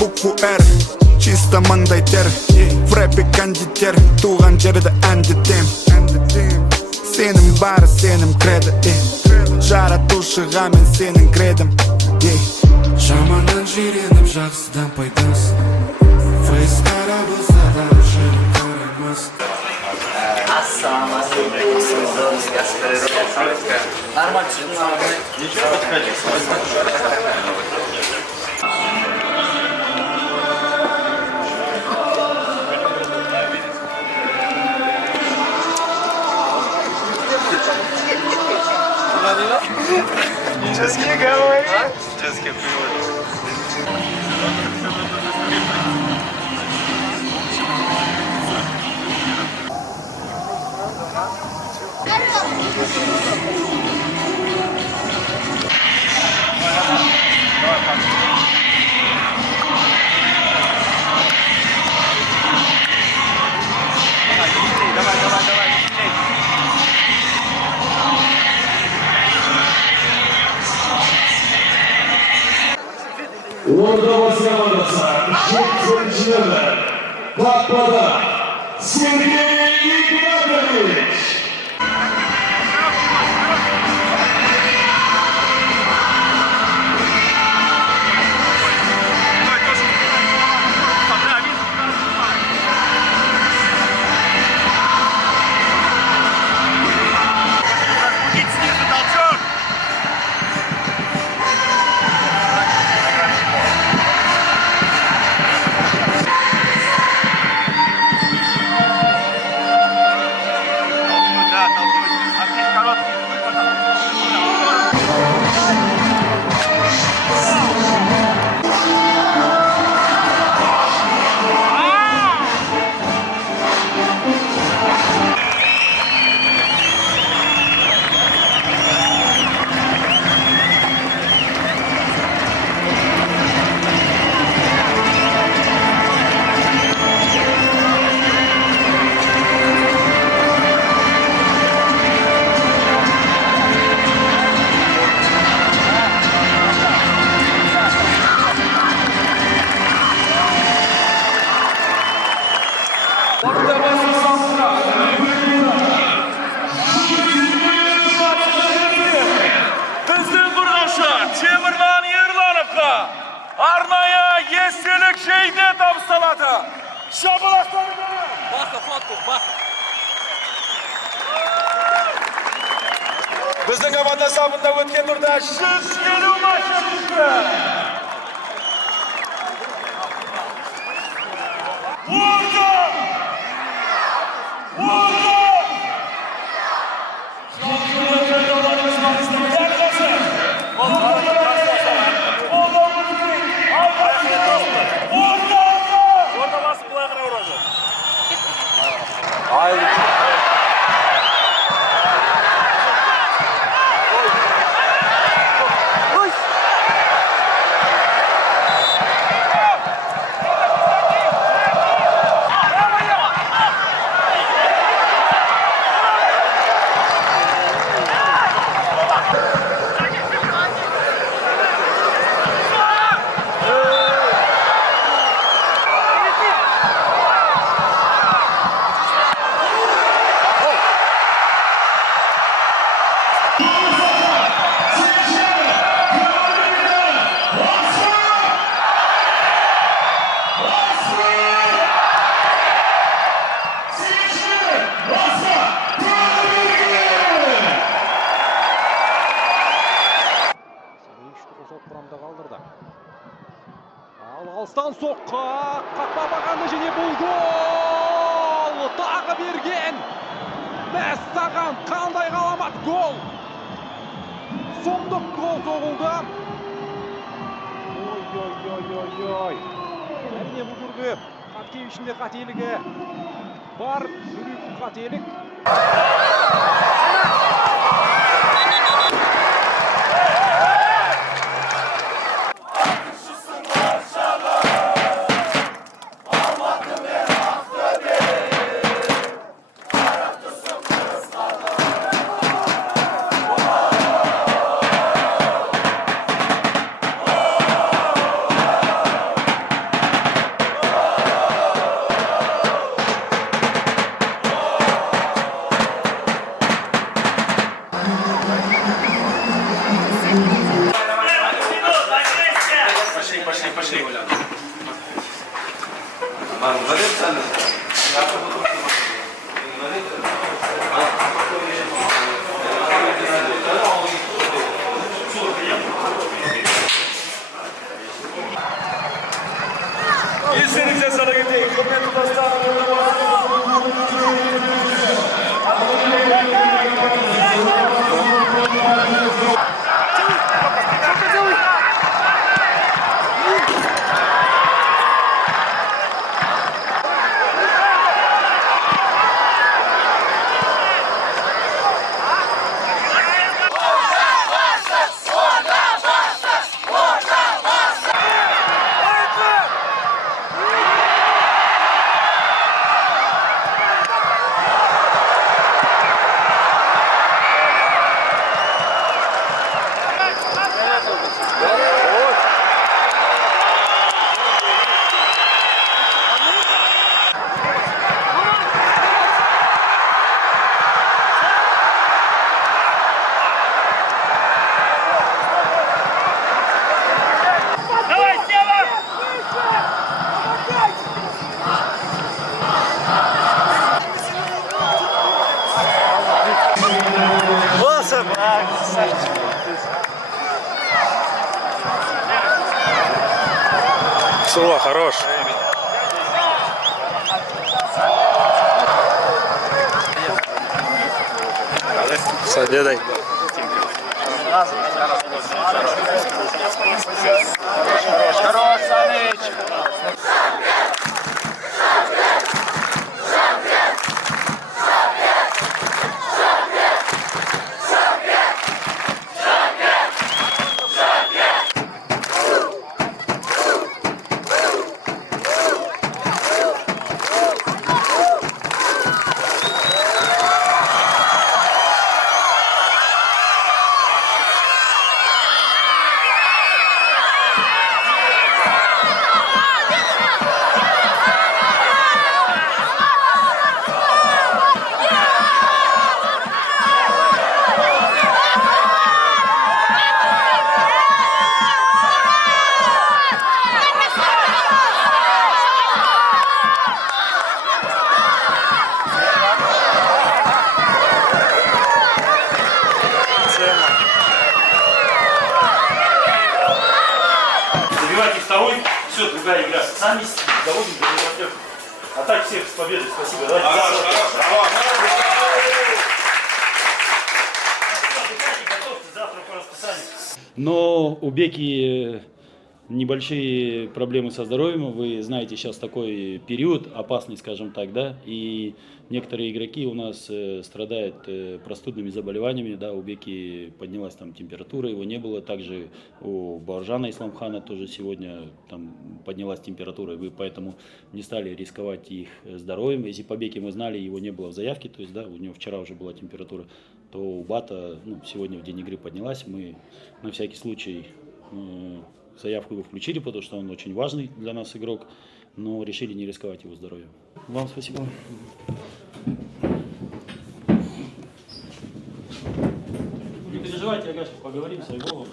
букву R. Чисто маңдай тер, в рэпе кондитер, туған жерді әндетем. Сенің бары сенің креdo, жаратушыға мен сенің кредім. Жаманнан жиреніп жақсыдан пайдасы, фейс қара болса да жүріп қараймас. Ассалаумағалейкум, нормально жинағаны. Ничего, подходи. Just keep going. Just keep going. Ордабасы командасы жетінші қақпада Сергей Игнатович. Arnaya естелік şeyde табысталады. Шабылақтарды! Бақы, фотку, бақы. Біздің команда сабында өткен турда 150 матч өтті. Орда! Орда! Алыстан соққы, қақпа бағаны және бұл гол! Тағы берген! Мәссаған қандай ғаламат гол! Соңдық гол соғылды. Ой. Әрине бұл түрде Хаткевичтің де қателігі бар, жүрек қателік. Esinize sana gideyim. Kıymetli dostlarım. Сула, хорош. С обедой. Хорош, Саныч. Забивайте второй, все, другая игра. Сами доводим до результата. А так всех с победой, спасибо. Давайте завтра по расписанию. Но у Беки небольшие проблемы со здоровьем. Вы знаете, сейчас такой период опасный, скажем так, да, и некоторые игроки у нас страдают простудными заболеваниями, да, у Беки поднялась там температура, его не было, также у Бауыржана Исламхана тоже сегодня там поднялась температура, и вы поэтому не стали рисковать их здоровьем. Если по Беке мы знали, его не было в заявке, то есть, да, у него вчера уже была температура, то у Бата, ну, сегодня в день игры поднялась, мы на всякий случай заявку его включили, потому что он очень важный для нас игрок, но решили не рисковать его здоровьем. Вам спасибо. Не переживайте, Агашка, поговорим с Айволом.